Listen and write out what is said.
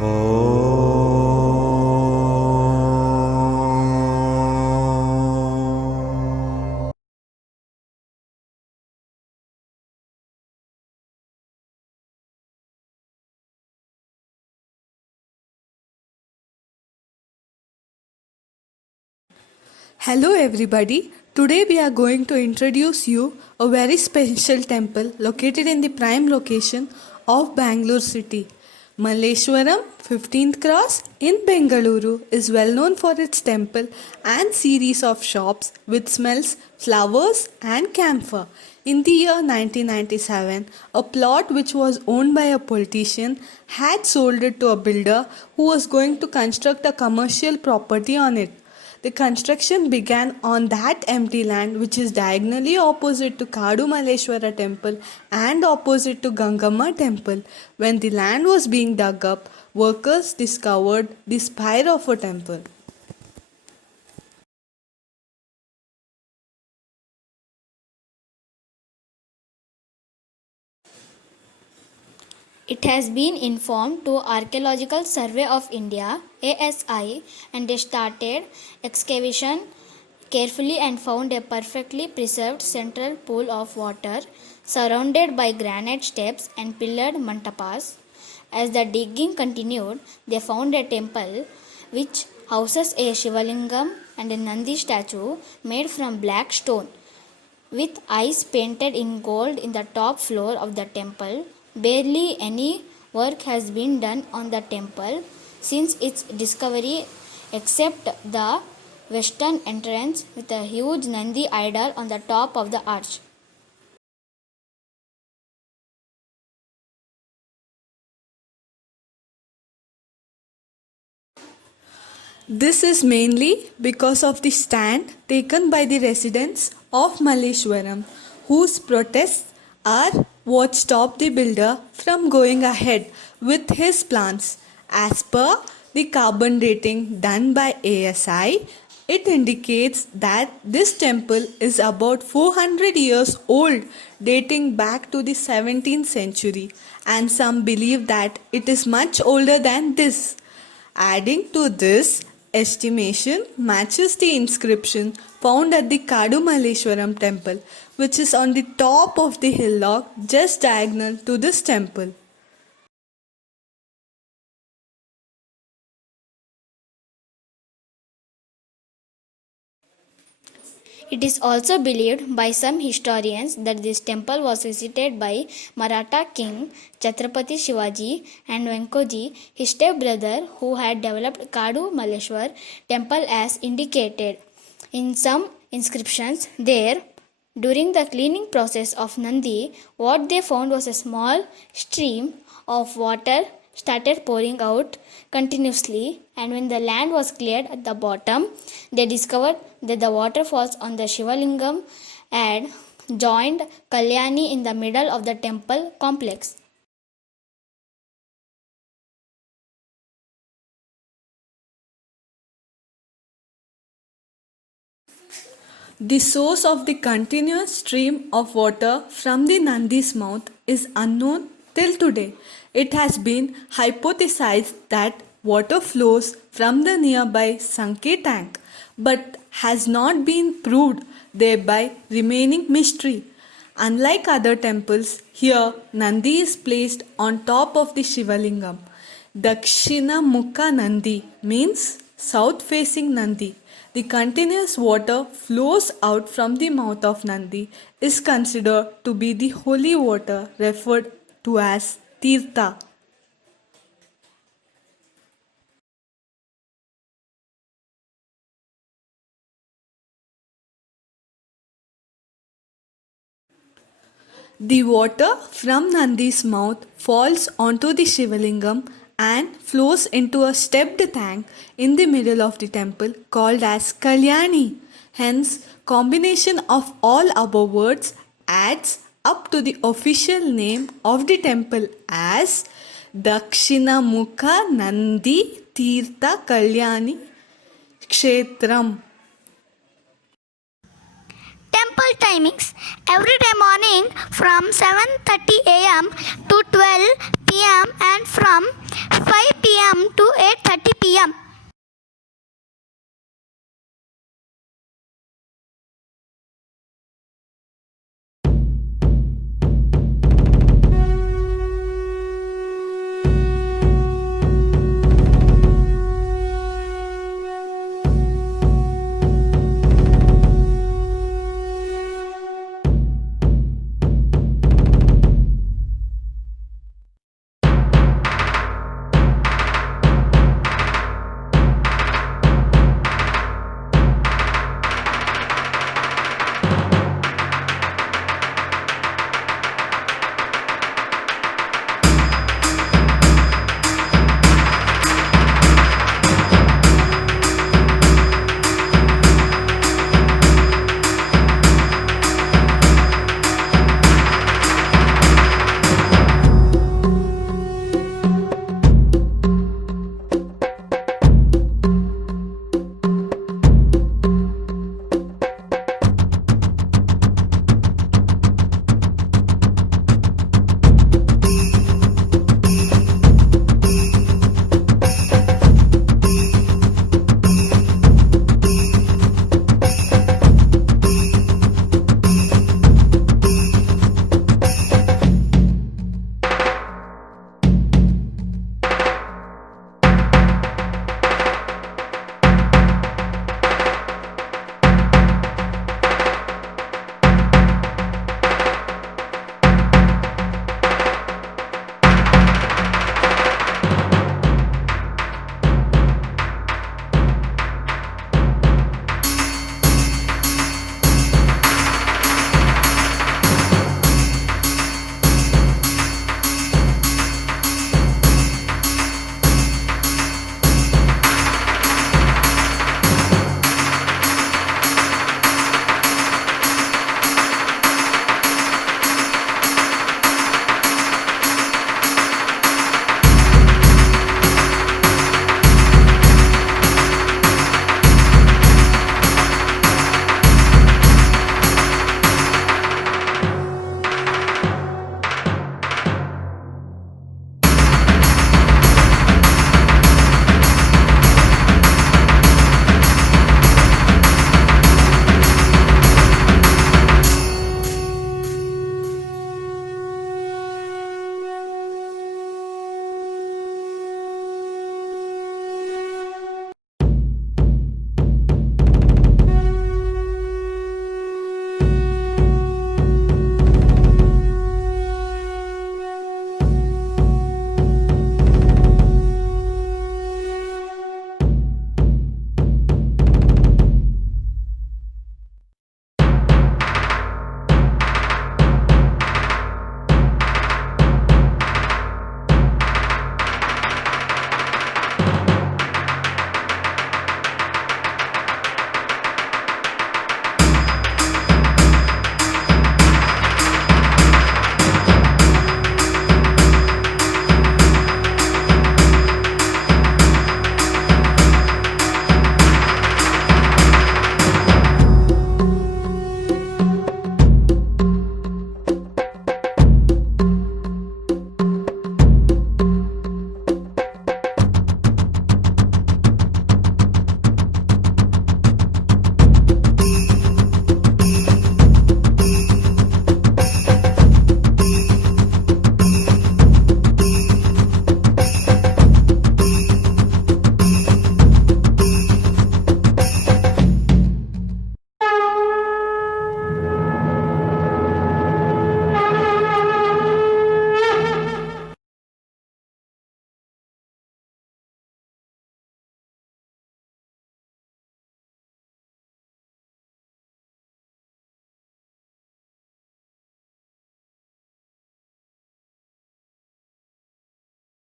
Hello everybody. Today we are going to introduce you a very special temple located in the prime location of Bangalore city. Malleshwaram 15th Cross in Bengaluru is well known for its temple and series of shops which smells flowers and camphor. In the year 1997, a plot which was owned by a politician had sold it to a builder who was going to construct a commercial property on it. The construction began on that empty land which is diagonally opposite to Kadu Maleshwara temple and opposite to Gangamma temple. When the land was being dug up, workers discovered the spire of a temple. It has been informed to Archaeological Survey of India ASI and they started excavation carefully and found a perfectly preserved central pool of water surrounded by granite steps and pillared mantapas. As the digging continued, they found a temple which houses a Shivalingam and a Nandi statue made from black stone with eyes painted in gold in the top floor of the temple. Barely any work has been done on the temple since its discovery except the western entrance with a huge Nandi idol on the top of the arch. This is mainly because of the stand taken by the residents of Malleshwaram, whose protests are what stopped the builder from going ahead with his plans. As per the carbon dating done by ASI, it indicates that this temple is about 400 years old, dating back to the 17th century, and some believe that it is much older than this. Adding to this, estimation matches the inscription found at the Kadumaleshwaram temple, which is on the top of the hillock just diagonal to this temple. It is also believed by some historians that this temple was visited by Maratha king Chhatrapati Shivaji and Venkoji, his stepbrother, who had developed Kadu Maleshwar temple as indicated. In some inscriptions there, during the cleaning process of Nandi, what they found was a small stream of water started pouring out continuously, and when the land was cleared at the bottom, they discovered that the waterfalls on the Shivalingam had joined Kalyani in the middle of the temple complex. The source of the continuous stream of water from the Nandi's mouth is unknown till today. It has been hypothesized that water flows from the nearby Sankhe tank, but has not been proved, thereby remaining mystery. Unlike other temples, here Nandi is placed on top of the Shivalingam. Dakshina Mukha Nandi means south facing Nandi. The continuous water flows out from the mouth of Nandi is considered to be the holy water referred to as Tirtha. The water from Nandi's mouth falls onto the Shivalingam and flows into a stepped tank in the middle of the temple called as Kalyani. Hence, combination of all above words adds up to the official name of the temple as Dakshina Mukha Nandi Tirtha Kalyani Kshetram. Temple timings every day morning from 7:30 a.m. to 12 p.m. and from 5 p.m. to 8:30 p.m.